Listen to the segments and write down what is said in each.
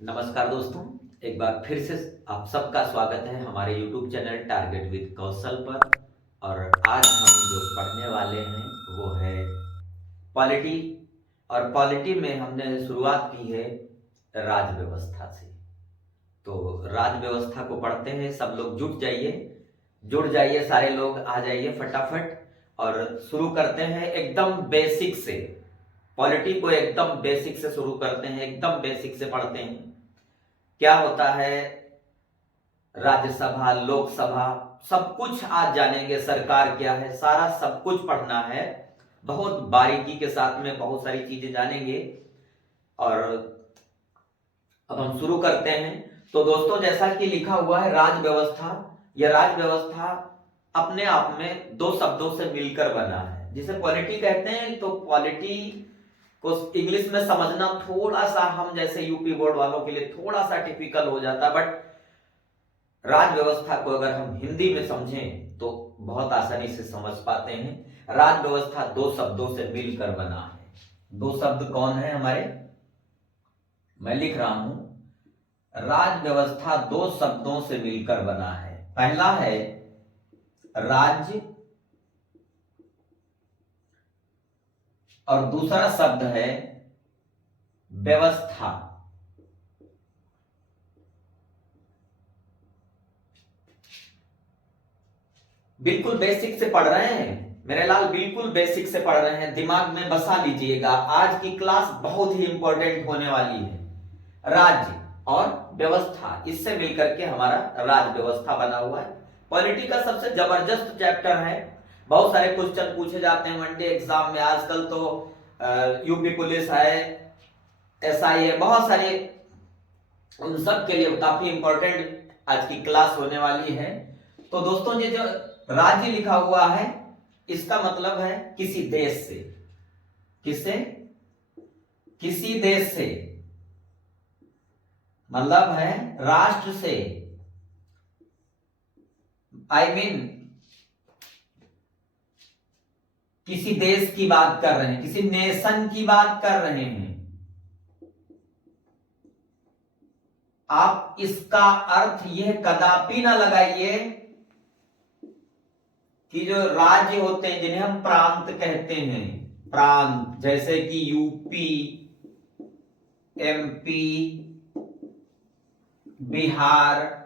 नमस्कार दोस्तों, एक बार फिर से आप सबका स्वागत है हमारे YouTube चैनल टारगेट विद कौशल पर। और आज हम जो पढ़ने वाले हैं वो है पॉलिटी। और पॉलिटी में हमने शुरुआत की है राज व्यवस्था से। तो राज व्यवस्था को पढ़ते हैं। सब लोग जुड़ जाइए, सारे लोग आ जाइए फटाफट। और शुरू करते हैं एकदम बेसिक से। पॉलिटी को एकदम बेसिक से शुरू करते हैं, एकदम बेसिक से पढ़ते हैं। क्या होता है राज्यसभा, लोकसभा, सब कुछ आज जानेंगे। सरकार क्या है, सारा सब कुछ पढ़ना है। बहुत बारीकी के साथ में बहुत सारी चीजें जानेंगे। और अब हम शुरू करते हैं। तो दोस्तों, जैसा कि लिखा हुआ है राज व्यवस्था, यह राज व्यवस्था अपने आप में दो शब्दों से मिलकर बना है, जिसे पॉलिटी कहते हैं। तो पॉलिटी को इंग्लिश में समझना थोड़ा सा, हम जैसे यूपी बोर्ड वालों के लिए थोड़ा सा टिपिकल हो जाता है, बट राज व्यवस्था को अगर हम हिंदी में समझें तो बहुत आसानी से समझ पाते हैं। राज व्यवस्था दो शब्दों से मिलकर बना है। दो शब्द कौन है हमारे, मैं लिख रहा हूं। राज व्यवस्था दो शब्दों से मिलकर बना है। पहला है राज्य और दूसरा शब्द है व्यवस्था। बिल्कुल बेसिक से पढ़ रहे हैं मेरे लाल, बिल्कुल बेसिक से पढ़ रहे हैं। दिमाग में बसा लीजिएगा, आज की क्लास बहुत ही इंपॉर्टेंट होने वाली है। राज्य और व्यवस्था, इससे मिलकर के हमारा राज व्यवस्था बना हुआ है। पॉलिटी का सबसे जबरदस्त चैप्टर है। बहुत सारे क्वेश्चन पूछे जाते हैं वनडे एग्जाम में। आजकल तो यूपी पुलिस है, एसआई है, बहुत सारे, उन सब के लिए काफी इंपॉर्टेंट आज की क्लास होने वाली है। तो दोस्तों, ये जो राज्य लिखा हुआ है इसका मतलब है किसी देश से। किससे? किसी देश से, मतलब है राष्ट्र से। आई मीन किसी देश की बात कर रहे हैं, किसी नेशन की बात कर रहे हैं। आप इसका अर्थ यह कदापि ना लगाइए कि जो राज्य होते हैं जिन्हें हम प्रांत कहते हैं, प्रांत जैसे कि यूपी, एमपी, बिहार,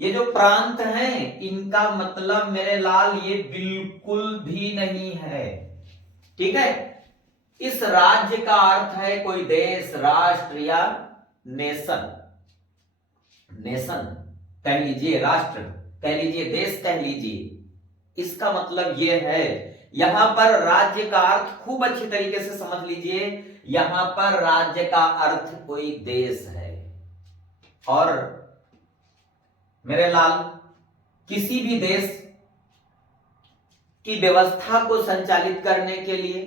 ये जो प्रांत हैं इनका मतलब मेरे लाल ये बिल्कुल भी नहीं है। ठीक है, इस राज्य का अर्थ है कोई देश, राष्ट्र या नेशन। नेशन कह लीजिए, राष्ट्र कह लीजिए, देश कह लीजिए। इसका मतलब यह है, यहां पर राज्य का अर्थ खूब अच्छी तरीके से समझ लीजिए। यहां पर राज्य का अर्थ कोई देश है। और मेरे लाल, किसी भी देश की व्यवस्था को संचालित करने के लिए,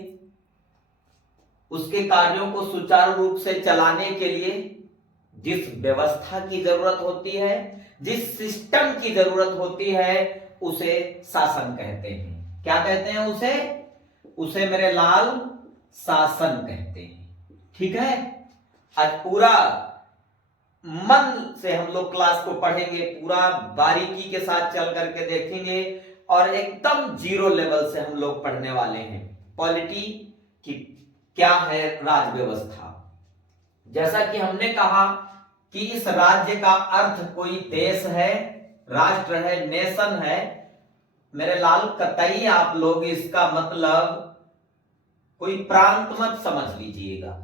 उसके कार्यों को सुचारू रूप से चलाने के लिए जिस व्यवस्था की जरूरत होती है, जिस सिस्टम की जरूरत होती है, उसे शासन कहते हैं। क्या कहते हैं उसे? उसे मेरे लाल शासन कहते हैं। ठीक है, आज पूरा मन से हम लोग क्लास को पढ़ेंगे, पूरा बारीकी के साथ चल करके देखेंगे और एकदम जीरो लेवल से हम लोग पढ़ने वाले हैं। पॉलिटी की क्या है राज व्यवस्था। जैसा कि हमने कहा कि इस राज्य का अर्थ कोई देश है, राष्ट्र है, नेशन है। मेरे लाल, कतई आप लोग इसका मतलब कोई प्रांत मत समझ लीजिएगा।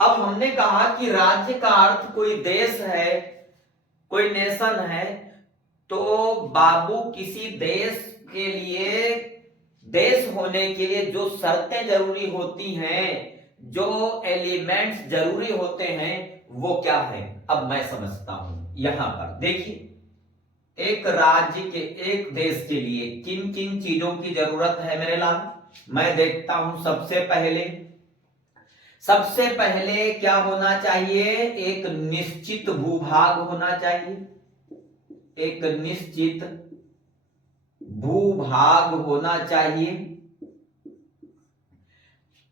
अब हमने कहा कि राज्य का अर्थ कोई देश है, कोई नेशन है। तो बाबू, किसी देश के लिए, देश होने के लिए जो शर्तें जरूरी होती हैं, जो एलिमेंट्स जरूरी होते हैं, वो क्या है? अब मैं समझता हूं। यहां पर देखिए, एक राज्य के, एक देश के लिए किन किन चीजों की जरूरत है मेरे लाल, मैं देखता हूं। सबसे पहले क्या होना चाहिए? एक निश्चित भूभाग होना चाहिए। एक निश्चित भूभाग होना चाहिए।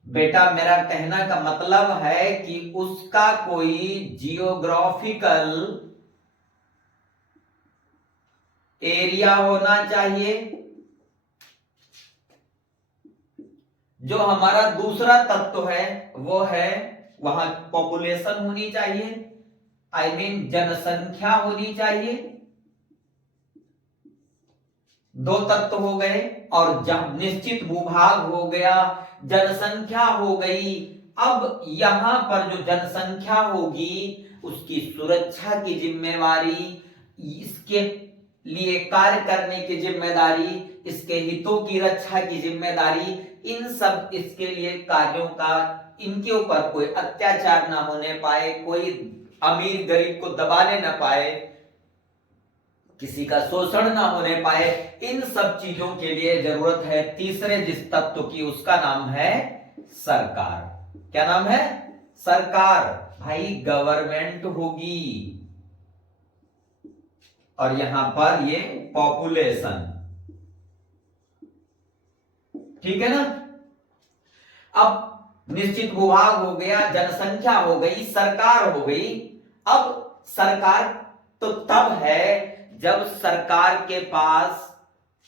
बेटा मेरा कहना का मतलब है कि उसका कोई जियोग्राफिकल एरिया होना चाहिए। जो हमारा दूसरा तत्व है वो है वहां पॉपुलेशन होनी चाहिए, आई मीन जनसंख्या होनी चाहिए। दो तत्व हो गए और जब निश्चित भूभाग हो गया, जनसंख्या हो गई। अब यहां पर जो जनसंख्या होगी उसकी सुरक्षा की जिम्मेवारी, इसके लिए कार्य करने की जिम्मेदारी, इसके हितों की रक्षा की जिम्मेदारी, इन सब इसके लिए कार्यों का, इनके ऊपर कोई अत्याचार ना होने पाए, कोई अमीर गरीब को दबाने ना पाए, किसी का शोषण ना होने पाए, इन सब चीजों के लिए जरूरत है तीसरे जिस तत्व की, उसका नाम है सरकार। क्या नाम है? सरकार। भाई गवर्नमेंट होगी और यहां पर ये पॉपुलेशन, ठीक है ना। अब निश्चित भूभाग हो गया, जनसंख्या हो गई, सरकार हो गई। अब सरकार तो तब है जब सरकार के पास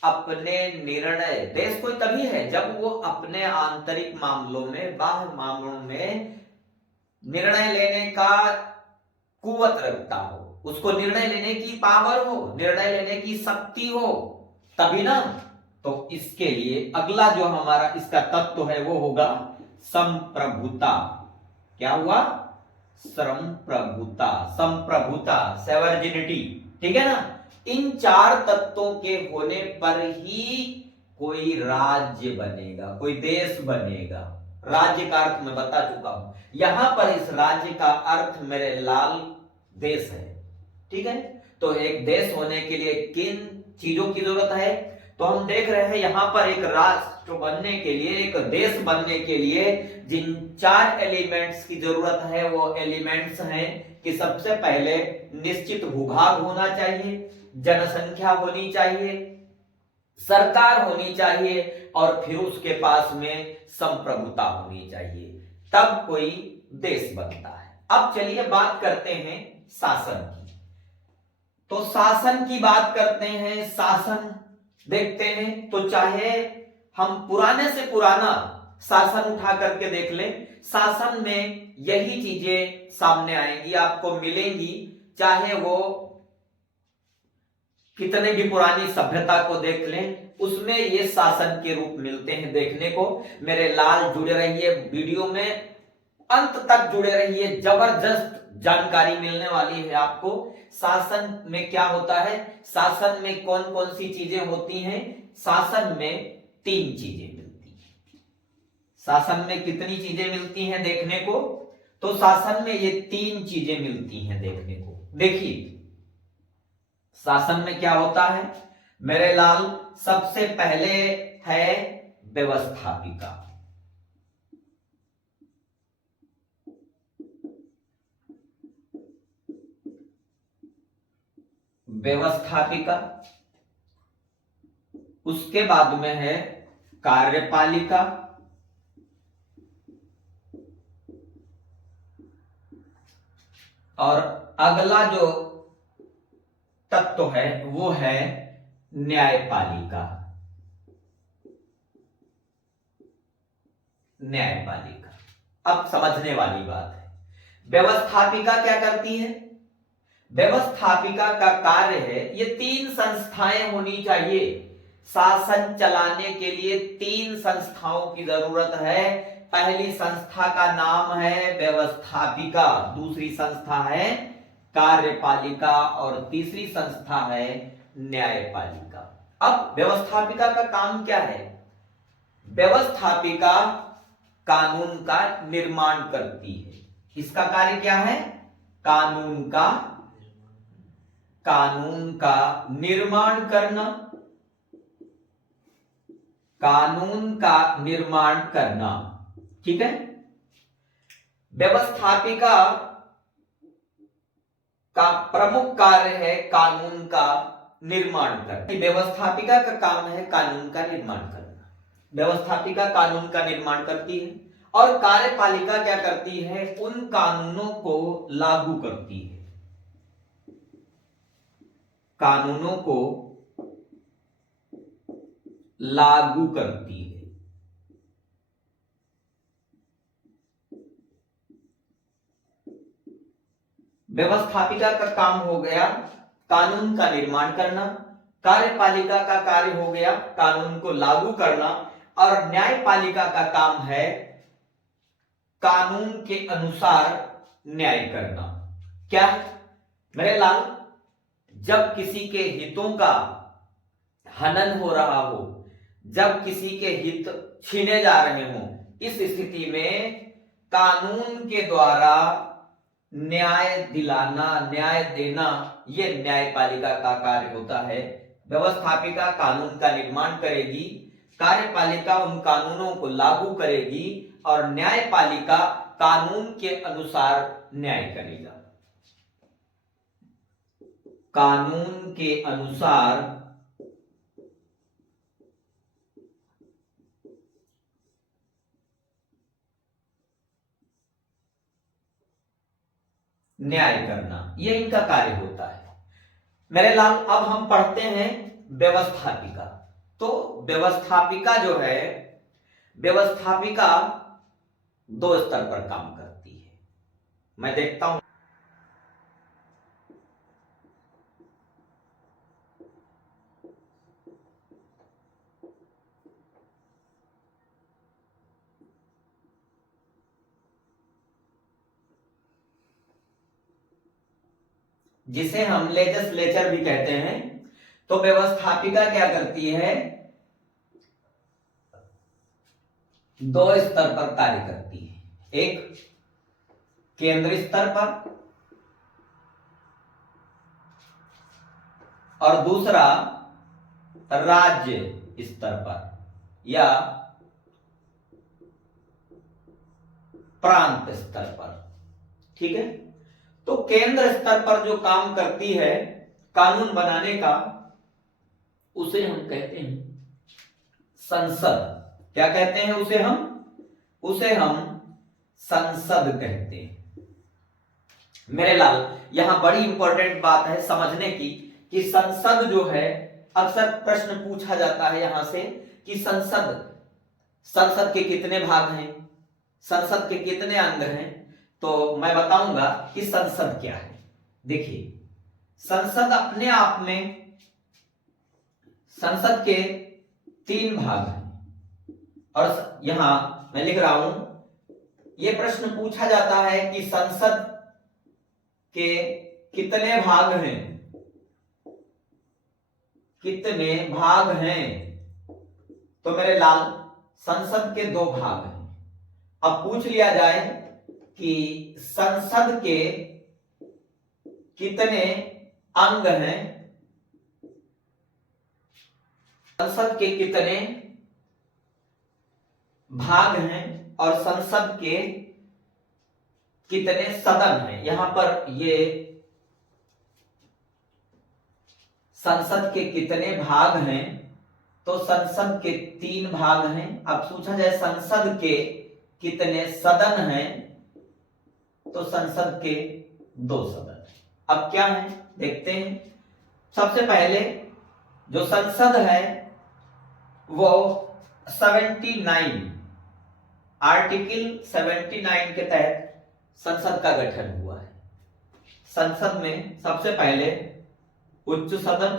अपने निर्णय, देश कोई तभी है जब वो अपने आंतरिक मामलों में, बाह्य मामलों में निर्णय लेने का कुवत रखता हो, उसको निर्णय लेने की पावर हो, निर्णय लेने की शक्ति हो, तभी ना। तो इसके लिए अगला जो हमारा इसका तत्व है वो होगा संप्रभुता। क्या हुआ? संप्रभुता, संप्रभुता, सेवर्जिनिटी, ठीक है ना। इन चार तत्वों के होने पर ही कोई राज्य बनेगा, कोई देश बनेगा। राज्य का अर्थ मैं बता चुका हूं, यहां पर इस राज्य का अर्थ मेरे लाल देश है, ठीक है। तो एक देश होने के लिए किन चीजों की जरूरत है? तो हम देख रहे हैं यहां पर एक राष्ट्र बनने के लिए, एक देश बनने के लिए जिन चार एलिमेंट्स की जरूरत है वो एलिमेंट्स हैं कि सबसे पहले निश्चित भूभाग होना चाहिए, जनसंख्या होनी चाहिए, सरकार होनी चाहिए और फिर उसके पास में संप्रभुता होनी चाहिए, तब कोई देश बनता है। अब चलिए बात करते हैं शासन की। तो शासन की बात करते हैं, शासन देखते हैं। तो चाहे हम पुराने से पुराना शासन उठा करके देख लें, शासन में यही चीजें सामने आएंगी, आपको मिलेंगी। चाहे वो कितने भी पुरानी सभ्यता को देख लें, उसमें ये शासन के रूप मिलते हैं देखने को। मेरे लाल जुड़े रहिए, वीडियो में अंत तक जुड़े रहिए, जबरदस्त जानकारी मिलने वाली है आपको। शासन में क्या होता है, शासन में कौन कौन सी चीजें होती हैं? शासन में तीन चीजें मिलती हैं। शासन में कितनी चीजें मिलती हैं देखने को? तो शासन में ये तीन चीजें मिलती हैं देखने को। देखिए शासन में क्या होता है मेरे लाल, सबसे पहले है व्यवस्थापिका। व्यवस्थापिका, उसके बाद में है कार्यपालिका, और अगला जो तत्व है वो है न्यायपालिका। न्यायपालिका अब समझने वाली बात है। व्यवस्थापिका क्या करती है? व्यवस्थापिका का कार्य है, ये तीन संस्थाएं होनी चाहिए। शासन चलाने के लिए तीन संस्थाओं की जरूरत है। पहली संस्था का नाम है व्यवस्थापिका, दूसरी संस्था है कार्यपालिका और तीसरी संस्था है न्यायपालिका। अब व्यवस्थापिका का काम क्या है? व्यवस्थापिका कानून का निर्माण करती है। इसका कार्य क्या है? कानून का निर्माण करना, कानून का निर्माण करना, ठीक है। व्यवस्थापिका का प्रमुख कार्य है कानून का निर्माण करना। व्यवस्थापिका का काम है कानून का निर्माण करना। व्यवस्थापिका कानून का निर्माण करती है और कार्यपालिका क्या करती है, उन कानूनों को लागू करती है, कानूनों को लागू करती है। व्यवस्थापिका का काम हो गया कानून का निर्माण करना, कार्यपालिका का कार्य हो गया कानून को लागू करना, और न्यायपालिका का काम है कानून के अनुसार न्याय करना। क्या मेरे लाल, जब किसी के हितों का हनन हो रहा हो, जब किसी के हित छीने जा रहे हों, इस स्थिति में कानून के द्वारा न्याय दिलाना, न्याय देना, यह न्यायपालिका का कार्य होता है। व्यवस्थापिका कानून का निर्माण करेगी, कार्यपालिका उन कानूनों को लागू करेगी, और न्यायपालिका कानून के अनुसार न्याय करेगा, कानून के अनुसार न्याय करना, यह इनका कार्य होता है। मेरे लाल, अब हम पढ़ते हैं व्यवस्थापिका। तो व्यवस्थापिका जो है, व्यवस्थापिका 2 स्तर पर काम करती है। मैं देखता हूं, जिसे हम लेजिस्लेचर भी कहते हैं। तो व्यवस्थापिका क्या करती है, 2 स्तर पर कार्य करती है, एक केंद्र स्तर पर और दूसरा राज्य स्तर पर या प्रांत स्तर पर। ठीक है, तो केंद्र स्तर पर जो काम करती है कानून बनाने का, उसे हम कहते हैं संसद। क्या कहते हैं उसे हम संसद कहते हैं। मेरे लाल, यहां बड़ी इंपॉर्टेंट बात है समझने की कि संसद जो है, अक्सर प्रश्न पूछा जाता है यहां से कि संसद के कितने भाग हैं, संसद के कितने अंग हैं। तो मैं बताऊंगा कि संसद क्या है। देखिए, संसद अपने आप में, संसद के 3 भाग हैं, और यहां मैं लिख रहा हूं, यह प्रश्न पूछा जाता है कि संसद के कितने भाग हैं, कितने भाग हैं। तो मेरे लाल, संसद के 2 भाग हैं। अब पूछ लिया जाए कि संसद के कितने अंग हैं, संसद के कितने भाग हैं, और संसद के कितने सदन हैं। यहां पर ये संसद के कितने भाग हैं, तो संसद के 3 भाग हैं। अब पूछा जाए संसद के कितने सदन हैं, तो संसद के 2 सदन। अब क्या है देखते हैं। सबसे पहले जो संसद है वो 79, आर्टिकल 79 के तहत संसद का गठन हुआ है। संसद में सबसे पहले उच्च सदन,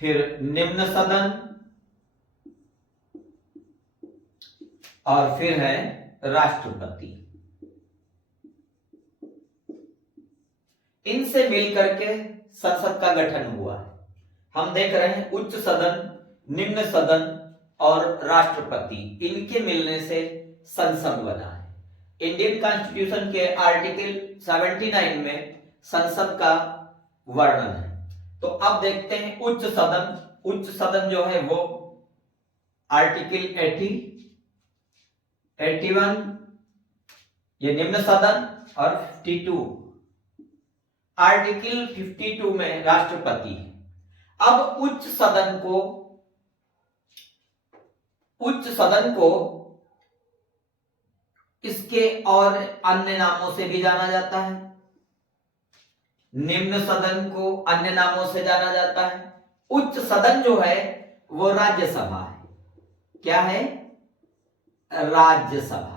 फिर निम्न सदन, और फिर है राष्ट्रपति। इनसे मिलकर के संसद का गठन हुआ है। हम देख रहे हैं उच्च सदन, निम्न सदन और राष्ट्रपति, इनके मिलने से संसद बना है। इंडियन कॉन्स्टिट्यूशन के आर्टिकल 79 में संसद का वर्णन है। तो अब देखते हैं उच्च सदन। उच्च सदन जो है वो आर्टिकल 80, 81, ये निम्न सदन, और 52। आर्टिकल 52 में राष्ट्रपति। अब उच्च सदन को उच्च सदन को इसके और अन्य नामों से भी जाना जाता है। निम्न सदन को अन्य नामों से जाना जाता है। उच्च सदन जो है वो राज्यसभा है। क्या है? राज्यसभा।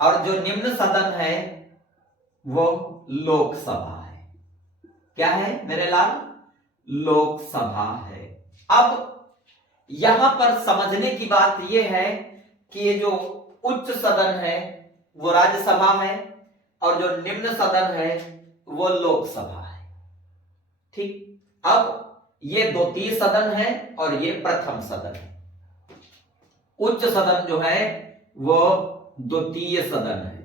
और जो निम्न सदन है वो लोकसभा है। क्या है मेरे लाल? लोकसभा है। अब यहां पर समझने की बात यह है कि ये जो उच्च सदन है वो राज्यसभा है और जो निम्न सदन है वो लोकसभा है। ठीक, अब ये द्वितीय सदन है और ये प्रथम सदन है। उच्च सदन जो है वो द्वितीय सदन है,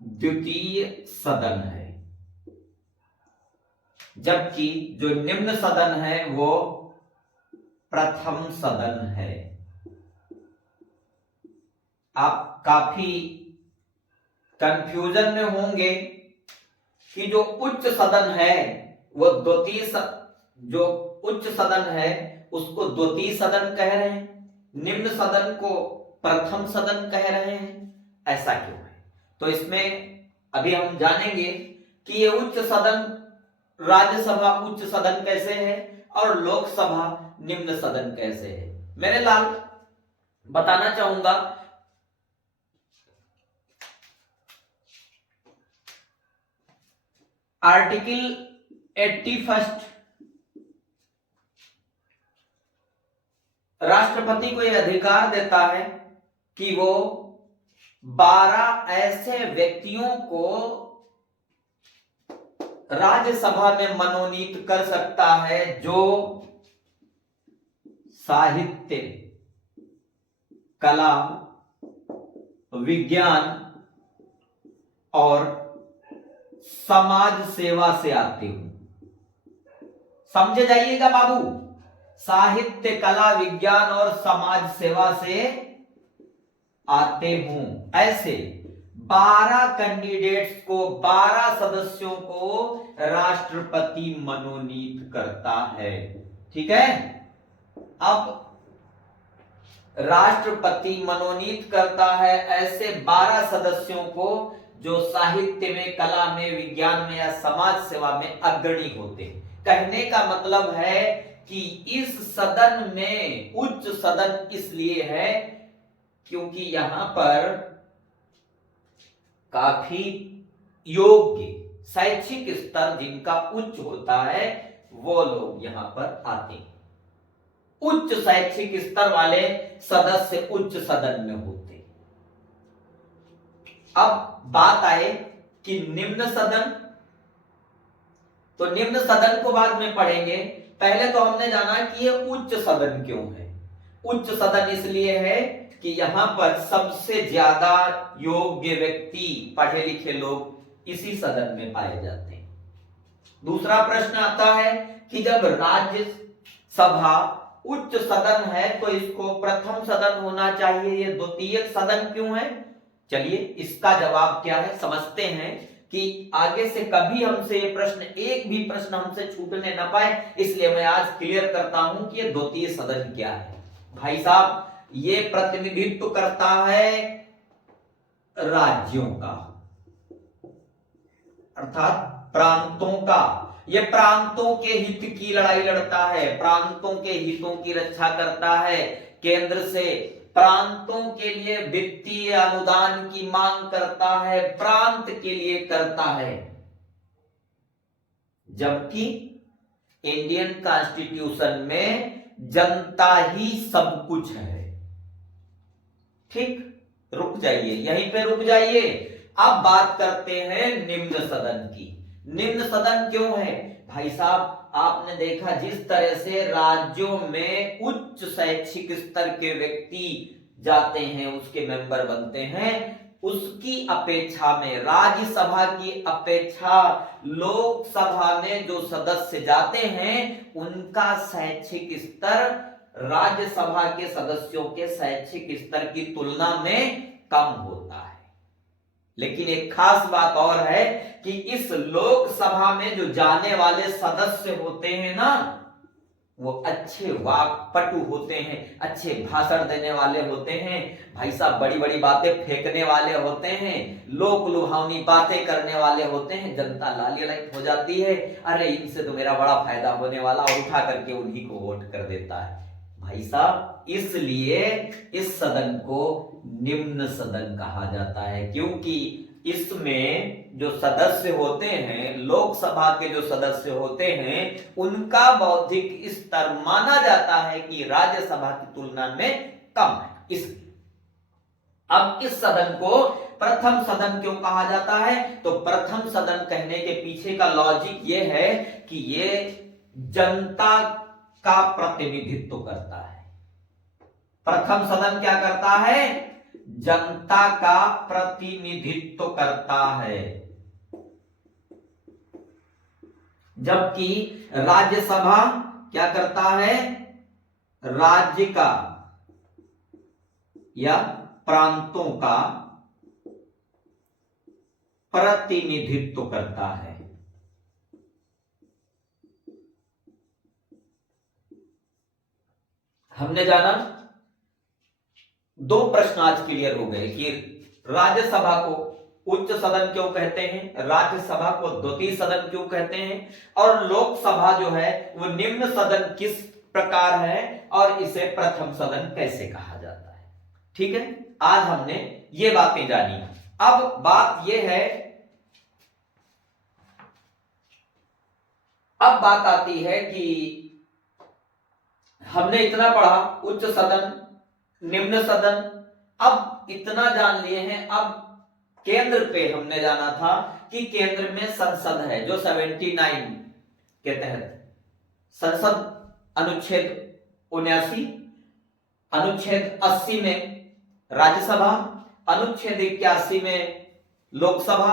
द्वितीय सदन है, जबकि जो निम्न सदन है वो प्रथम सदन है। आप काफी कंफ्यूजन में होंगे कि जो उच्च सदन है वो जो उच्च सदन है उसको द्वितीय सदन कह रहे हैं, निम्न सदन को प्रथम सदन कह रहे हैं। ऐसा क्यों है? तो इसमें अभी हम जानेंगे कि ये उच्च सदन राज्यसभा उच्च सदन कैसे है और लोकसभा निम्न सदन कैसे है। मेरे लाल बताना चाहूंगा, आर्टिकल 81 राष्ट्रपति को यह अधिकार देता है कि वो 12 ऐसे व्यक्तियों को राज्यसभा में मनोनीत कर सकता है जो साहित्य, कला, विज्ञान और समाज सेवा से आते हो। समझे जाइएगा बाबू, साहित्य, कला, विज्ञान और समाज सेवा से आते हूं। ऐसे 12 कैंडिडेट्स को, 12 सदस्यों को राष्ट्रपति मनोनीत करता है। ठीक है, अब राष्ट्रपति मनोनीत करता है ऐसे 12 सदस्यों को जो साहित्य में, कला में, विज्ञान में या समाज सेवा में अग्रणी होते हैं। कहने का मतलब है कि इस सदन में उच्च सदन इसलिए है क्योंकि यहां पर काफी योग्य, शैक्षिक स्तर जिनका उच्च होता है वो लोग यहां पर आते हैं। उच्च शैक्षिक स्तर वाले सदस्य उच्च सदन में होते। अब बात आए कि निम्न सदन, तो निम्न सदन को बाद में पढ़ेंगे। पहले तो हमने जाना कि ये उच्च सदन क्यों है। उच्च सदन इसलिए है कि यहां पर सबसे ज्यादा योग्य व्यक्ति, पढ़े लिखे लोग इसी सदन में पाए जाते हैं। दूसरा प्रश्न आता है कि जब राज्यसभा उच्च सदन है तो इसको प्रथम सदन होना चाहिए, ये द्वितीय सदन क्यों है? चलिए इसका जवाब क्या है समझते हैं कि आगे से कभी हमसे ये प्रश्न, एक भी प्रश्न हमसे छूटने ना पाए, इसलिए मैं आज क्लियर करता हूं कि ये द्वितीय सदन क्या है। भाई साहब, ये प्रतिनिधित्व करता है राज्यों का, अर्थात प्रांतों का। ये प्रांतों के हित की लड़ाई लड़ता है, प्रांतों के हितों की रक्षा करता है, केंद्र से प्रांतों के लिए वित्तीय अनुदान की मांग करता है, प्रांत के लिए करता है। जबकि इंडियन कॉन्स्टिट्यूशन में जनता ही सब कुछ है। ठीक, रुक जाइए, यहीं पे रुक जाइए। अब बात करते हैं निम्न सदन की। निम्न सदन क्यों है? भाई साहब, आपने देखा जिस तरह से राज्यों में उच्च शैक्षिक स्तर के व्यक्ति जाते हैं, उसके मेंबर बनते हैं, उसकी अपेक्षा में, राज्यसभा की अपेक्षा लोकसभा में जो सदस्य जाते हैं उनका शैक्षिक स्तर राज्यसभा के सदस्यों के शैक्षिक स्तर की तुलना में कम होता है। लेकिन एक खास बात और है कि इस लोकसभा में जो जाने वाले सदस्य होते हैं ना, वो अच्छे वाक्पटु होते हैं, अच्छे भाषण देने वाले होते हैं, भाई साहब बड़ी बड़ी बातें फेंकने वाले होते हैं, लोक लुभावनी बातें करने वाले होते हैं, जनता लालियत हो जाती है, अरे इनसे तो मेरा बड़ा फायदा होने वाला, और उठा करके उन्हीं को वोट कर देता है। भाई साहब इसलिए इस सदन को निम्न सदन कहा जाता है, क्योंकि इसमें जो सदस्य होते हैं, लोकसभा के जो सदस्य होते हैं, उनका बौद्धिक स्तर माना जाता है कि राज्यसभा की तुलना में कम है। इसलिए अब इस सदन को प्रथम सदन क्यों कहा जाता है? तो प्रथम सदन कहने के पीछे का लॉजिक यह है कि ये जनता का प्रतिनिधित्व करता है। प्रथम सदन क्या करता है? जनता का प्रतिनिधित्व करता है, जबकि राज्यसभा क्या करता है? राज्य का या प्रांतों का प्रतिनिधित्व करता है। हमने जाना दो प्रश्न आज क्लियर हो गए कि राज्यसभा को उच्च सदन क्यों कहते हैं, राज्यसभा को द्वितीय सदन क्यों कहते हैं, और लोकसभा जो है वो निम्न सदन किस प्रकार है, और इसे प्रथम सदन कैसे कहा जाता है। ठीक है, आज हमने ये बातें जानी। अब बात यह है, अब बात आती है कि हमने इतना पढ़ा उच्च सदन, निम्न सदन, अब इतना जान लिए हैं। अब केंद्र पे हमने जाना था कि केंद्र में संसद है जो 79 के तहत संसद अनुच्छेद 79, अनुच्छेद 80 में राज्यसभा, अनुच्छेद 81 में लोकसभा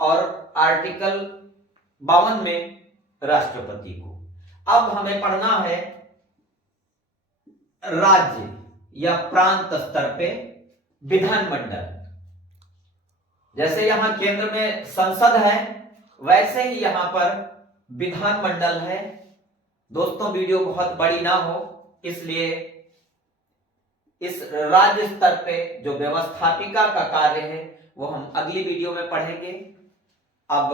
और आर्टिकल 52 में राष्ट्रपति को। अब हमें पढ़ना है राज्य या प्रांत स्तर पे विधानमंडल। जैसे यहां केंद्र में संसद है, वैसे ही यहां पर विधानमंडल है। दोस्तों वीडियो बहुत बड़ी ना हो, इसलिए इस राज्य स्तर पे जो व्यवस्थापिका का कार्य है वो हम अगली वीडियो में पढ़ेंगे। अब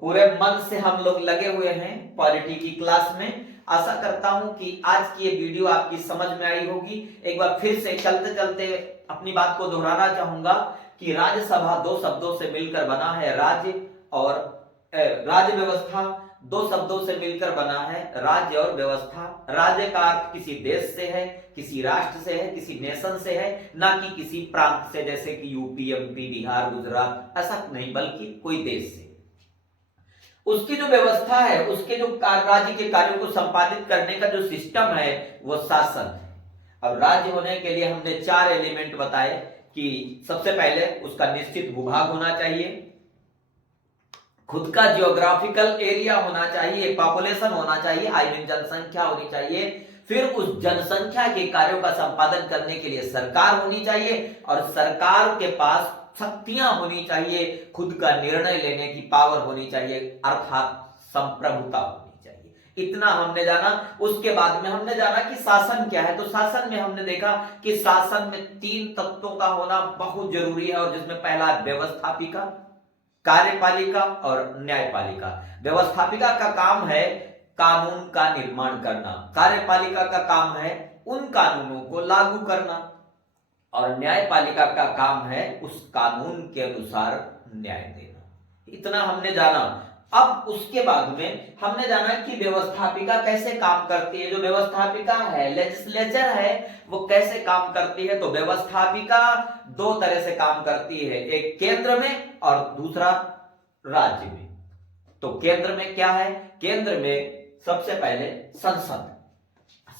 पूरे मन से हम लोग लगे हुए हैं पॉलिटी की क्लास में। आशा करता हूं कि आज की ये वीडियो आपकी समझ में आई होगी। एक बार फिर से चलते चलते अपनी बात को दोहराना चाहूंगा कि राज्यसभा दो शब्दों से मिलकर बना है राज्य, और राज्य व्यवस्था दो शब्दों से मिलकर बना है राज्य और व्यवस्था। राज्य का अर्थ किसी देश से है, किसी राष्ट्र से है, किसी नेशन से है, ना कि किसी प्रांत से, जैसे कि यूपी, एमपी, बिहार, गुजरात, ऐसा नहीं, बल्कि कोई देश से। उसकी जो व्यवस्था है, उसके जो राज्य के कार्यों को संपादित करने का जो सिस्टम है वो शासन है। अब राज्य होने के लिए हमने 4 एलिमेंट बताए कि सबसे पहले उसका निश्चित भूभाग होना चाहिए, खुद का जियोग्राफिकल एरिया होना चाहिए, पॉपुलेशन होना चाहिए, आई मीन जनसंख्या होनी चाहिए। फिर उस जनसंख्या के कार्यों का संपादन करने के लिए सरकार होनी चाहिए, और सरकार के पास शक्तियां होनी चाहिए, खुद का निर्णय लेने की पावर होनी चाहिए, अर्थात संप्रभुता होनी चाहिए। इतना हमने जाना। उसके बाद में हमने जाना कि शासन क्या है। तो शासन में हमने देखा कि शासन में 3 तत्वों का होना बहुत जरूरी है, और जिसमें पहला व्यवस्थापिका, कार्यपालिका और न्यायपालिका। व्यवस्थापिका का काम है कानून का निर्माण करना, कार्यपालिका का काम है उन कानूनों को लागू करना, और न्यायपालिका का काम है उस कानून के अनुसार न्याय देना। इतना हमने जाना। अब उसके बाद में हमने जाना कि व्यवस्थापिका कैसे काम करती है। जो व्यवस्थापिका है, लेजिस्लेचर है, वो कैसे काम करती है। तो व्यवस्थापिका 2 तरह से काम करती है, एक केंद्र में और दूसरा राज्य में। तो केंद्र में क्या है? केंद्र में सबसे पहले संसद।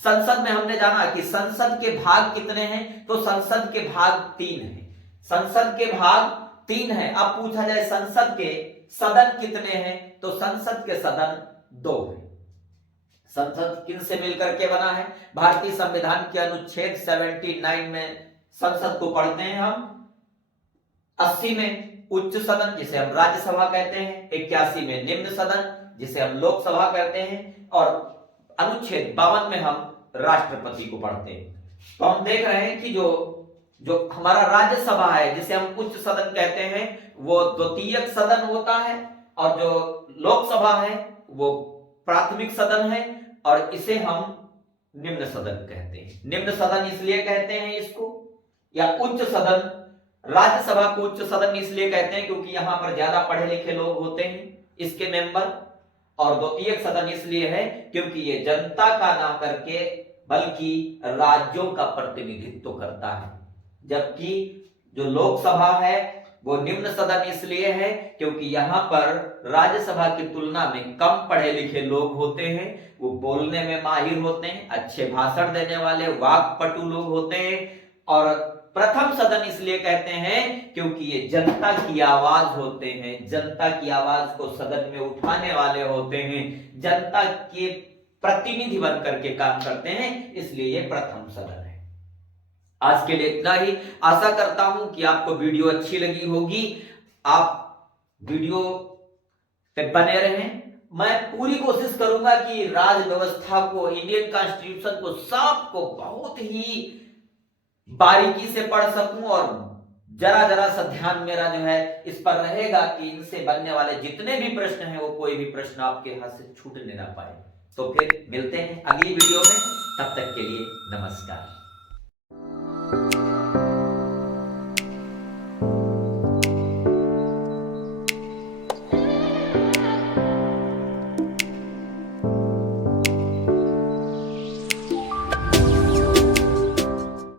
संसद में हमने जाना कि संसद के भाग कितने हैं। तो संसद के भाग 3 हैं। संसद के भाग 3 हैं। अब पूछा जाए संसद के सदन कितने हैं, तो संसद के सदन 2 हैं। संसद किन से मिलकर के बना है? भारतीय संविधान के अनुच्छेद 79 में संसद को पढ़ते हैं हम, 80 में उच्च सदन जिसे हम राज्यसभा कहते हैं, 81 में निम्न सदन जिसे हम लोकसभा कहते हैं, और अनुच्छेद 52 में हम राष्ट्रपति को पढ़ते हैं। तो हम देख रहे हैं कि जो हमारा राज्यसभा है, जिसे हम उच्च सदन कहते हैं, वो द्वितीयक सदन होता है, और जो लोकसभा है वो प्राथमिक सदन है, और इसे हम निम्न सदन कहते हैं। निम्न सदन इसलिए कहते हैं इसको, या उच्च सदन, राज्यसभा को उच्च सदन इसलिए कहते हैं क्योंकि यहां पर ज्यादा पढ़े लिखे लोग होते हैं इसके मेंबर, और द्वितीयक सदन इसलिए है क्योंकि ये जनता का ना करके बल्कि राज्यों का प्रतिनिधित्व करता है। जबकि जो लोकसभा है वो निम्न सदन इसलिए है क्योंकि यहां पर राज्यसभा की तुलना में कम पढ़े लिखे लोग होते हैं, वो बोलने में माहिर होते हैं, अच्छे भाषण देने वाले वाक्पटु लोग होते हैं। और प्रथम सदन इसलिए कहते हैं क्योंकि ये जनता की आवाज होते हैं, जनता की आवाज को सदन में उठाने वाले होते हैं, जनता के प्रतिनिधि बन करके काम करते हैं, इसलिए ये प्रथम सदन है। आज के लिए इतना ही। आशा करता हूं कि आपको वीडियो अच्छी लगी होगी। आप वीडियो पे बने रहें। मैं पूरी कोशिश करूंगा कि राज व्यवस्था को, इंडियन कॉन्स्टिट्यूशन को, सबको बहुत ही बारीकी से पढ़ सकूं, और जरा जरा सा ध्यान मेरा जो है इस पर रहेगा कि इनसे बनने वाले जितने भी प्रश्न हैं वो कोई भी प्रश्न आपके हाथ से छूटने ना पाए। तो फिर मिलते हैं अगली वीडियो में, तब तक के लिए नमस्कार।